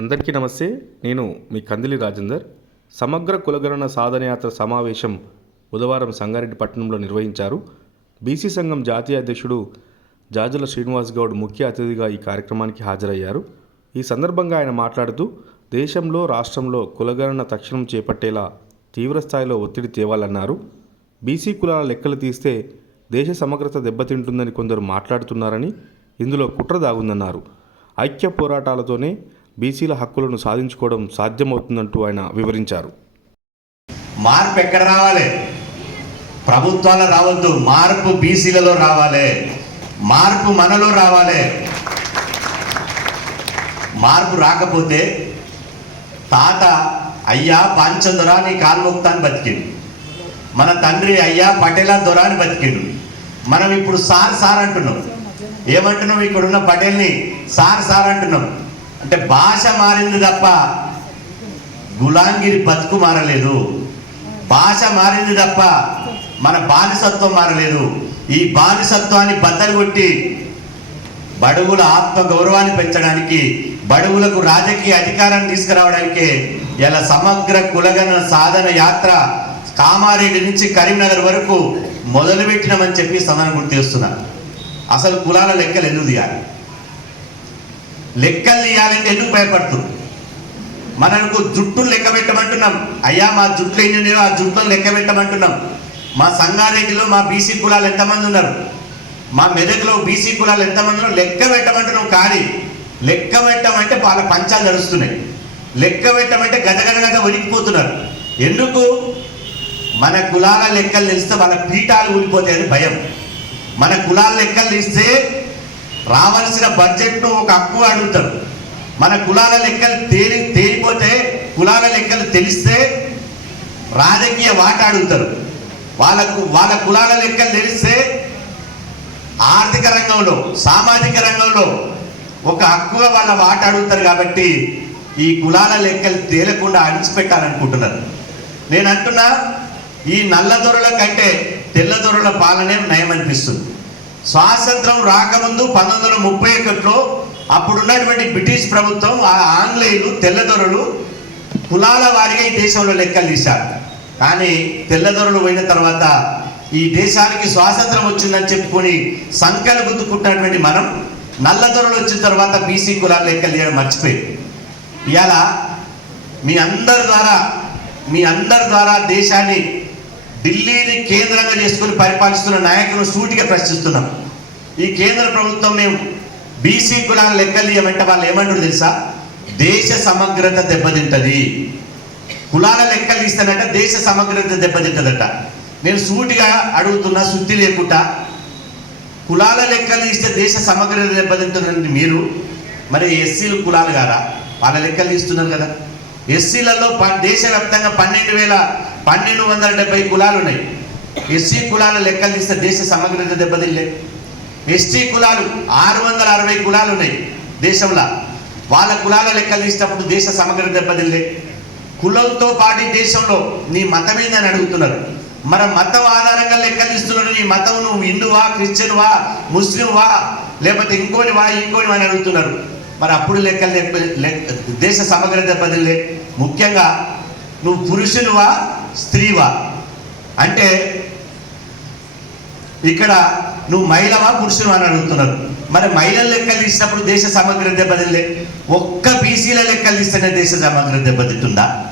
అందరికీ నమస్తే. నేను మీ కందిలి రాజేందర్. సమగ్ర కులగణన సాధనయాత్ర సమావేశం బుధవారం సంగారెడ్డి పట్టణంలో నిర్వహించారు. బీసీ సంఘం జాతీయ అధ్యక్షుడు జాజుల శ్రీనివాస్ గౌడ్ ముఖ్య అతిథిగా ఈ కార్యక్రమానికి హాజరయ్యారు. ఈ సందర్భంగా ఆయన మాట్లాడుతూ దేశంలో రాష్ట్రంలో కులగణన తక్షణం చేపట్టేలా తీవ్రస్థాయిలో ఒత్తిడి తేవాలన్నారు. బీసీ కులాల లెక్కలు తీస్తే దేశ సమగ్రత దెబ్బతింటుందని కొందరు మాట్లాడుతున్నారని ఇందులో కుట్ర దాగుందన్నారు. ఐక్య పోరాటాలతోనే బీసీల హక్కులను సాధించుకోవడం సాధ్యమవుతుందంటూ ఆయన వివరించారు. మార్పు ఎక్కడ రావాలి? ప్రభుత్వాలు రావద్దు. మార్పు బీసీలలో రావాలి. మార్పు మనలో రావాలి. మార్పు రాకపోతే తాత అయ్యా పాంచదొర నీ కాల్ముక్తాన్ని బతికిండు. మన తండ్రి అయ్యా పటేలా దొర అని బతికిండు. మనం ఇప్పుడు సార్ సార్ అంటున్నాం. ఏమంటున్నాం? ఇక్కడున్న పటేల్ని సార్ సార్ అంటున్నాం. అంటే భాష మారింది తప్ప గులాంగిరి బతుకు మారలేదు. భాష మారింది తప్ప మన బానిసత్వం మారలేదు. ఈ బానిసత్వాన్ని బద్దలు కొట్టి బడుగుల ఆత్మ గౌరవాన్ని పెంచడానికి బడుగులకు రాజకీయ అధికారాన్ని తీసుకురావడానికి ఇలా సమగ్ర కులగన సాధన యాత్ర కామారెడ్డి నుంచి కరీంనగర్ వరకు మొదలుపెట్టినామని చెప్పి సమానం గుర్తు చేస్తున్నారు అసలు కులాల లెక్కలు ఎందుకు దిగాలి లెక్కలు తీయాలంటే ఎందుకు భయపడుతుంది మనకు జుట్టును లెక్క పెట్టమంటున్నాం. అయ్యా మా జుట్లు ఎన్ని ఆ జుట్టును లెక్క పెట్టమంటున్నాం. మా సంగారెడ్డిలో మా బీసీ కులాలు ఎంతమంది ఉన్నారు? మా మెదక్లో బీసీ కులాలు ఎంతమంది ఉన్నారు? లెక్క పెట్టమంటున్నాం కానీ లెక్క పెట్టమంటే వాళ్ళ పంచాలు నడుస్తున్నాయి. లెక్క పెట్టమంటే గజగజ గజ వణికిపోతున్నారు ఎందుకు? మన కులాల లెక్కలు తెలిస్తే వాళ్ళ పీఠాలు ఊడిపోతాయని భయం. మన కులాల లెక్కలు ఇస్తే రావాల్సిన బడ్జెట్ను ఒక హక్కు అడుగుతారు. మన కులాల లెక్కలు తేలి తేలిపోతే కులాల లెక్కలు తెలిస్తే రాజకీయ వాట అడుగుతారు. వాళ్ళకు వాళ్ళ కులాల లెక్కలు తెలిస్తే ఆర్థిక రంగంలో సామాజిక రంగంలో ఒక హక్కుగా వాళ్ళ వాట అడుగుతారు కాబట్టి ఈ కులాల లెక్కలు తేలకుండా అణిచిపెట్టాలనుకుంటున్నారు. నేను అంటున్నా ఈ నల్లదొరల కంటే తెల్లదొరల పాలనే నయం అనిపిస్తుంది స్వాతంత్రం రాకముందు పంతొమ్మిది వందల ముప్పై ఒకటిలో అప్పుడున్నటువంటి బ్రిటిష్ ప్రభుత్వం ఆ ఆంగ్లేయులు తెల్లదొరలు కులాల వారిగా ఈ దేశంలో లెక్కలు తీశారు. కానీ తెల్లదొరలు పోయిన తర్వాత ఈ దేశానికి స్వాతంత్రం వచ్చిందని చెప్పుకొని సంఖ్యలు గుద్దుకుంటున్నటువంటి మనం నల్లదొరలు వచ్చిన తర్వాత బీసీ కులాల లెక్కలు తీయడం మర్చిపోయి ఇవాళ మీ అందరి ద్వారా మీ అందరి ద్వారా దేశాన్ని ఢిల్లీని కేంద్రంగా చేసుకుని పరిపాలిస్తున్న నాయకులను సూటిగా ప్రశ్నిస్తున్నాం. ఈ కేంద్ర ప్రభుత్వం మేము బీసీ కులాల లెక్కలు ఇవ్వమంటే వాళ్ళు ఏమంటారు తెలుసా? దేశ సమగ్రత దెబ్బతింటది. కులాల లెక్కలు ఇస్తానంటే దేశ సమగ్రత దెబ్బతింటదట. నేను సూటిగా అడుగుతున్నా శుద్ధి లేకుండా. కులాల లెక్కలు ఇస్తే దేశ సమగ్రత దెబ్బతింటుందండి మీరు. మరి ఎస్సీలు కులాలు గారా వాళ్ళ లెక్కలు ఇస్తున్నారు కదా. ఎస్సీలలో ప- దేశవ్యాప్తంగా పన్నెండు వేల పన్నెండు వందల డెబ్బై కులాలు ఉన్నాయి ఎస్సీ కులాల లెక్కలు తీస్తే దేశ సమగ్రత దెబ్బతిల్లే ఎస్టీ కులాలు ఆరు వందల అరవై కులాలు ఉన్నాయి దేశంలో. వాళ్ళ కులాల లెక్కలు తీసినప్పుడు దేశ సమగ్రత దెబ్బతిల్లే కులంతో పాటు దేశంలో నీ మతం ఏందని అడుగుతున్నారు. మరి మతం ఆధారంగా లెక్కలు ఇస్తున్నారు నీ మతం నువ్వు హిందువా క్రిస్టియన్వా ముస్లింవా లేకపోతే ఇంకోనివా ఇంకోనివా అని అడుగుతున్నారు. మరి అప్పుడు లెక్కలు దేశ సమగ్ర దెబ్బతిల్లే ముఖ్యంగా నువ్వు పురుషునివా స్త్రీవా? అంటే ఇక్కడ నువ్వు మహిళవా పురుషులు అని అడుగుతున్నారు. మరి మహిళల లెక్కలు తీసినప్పుడు దేశ సమగ్ర దెబ్బతిల్లే ఒక్క బీసీల లెక్కలు తీస్తేనే దేశ సమగ్ర దెబ్బతింటుందా?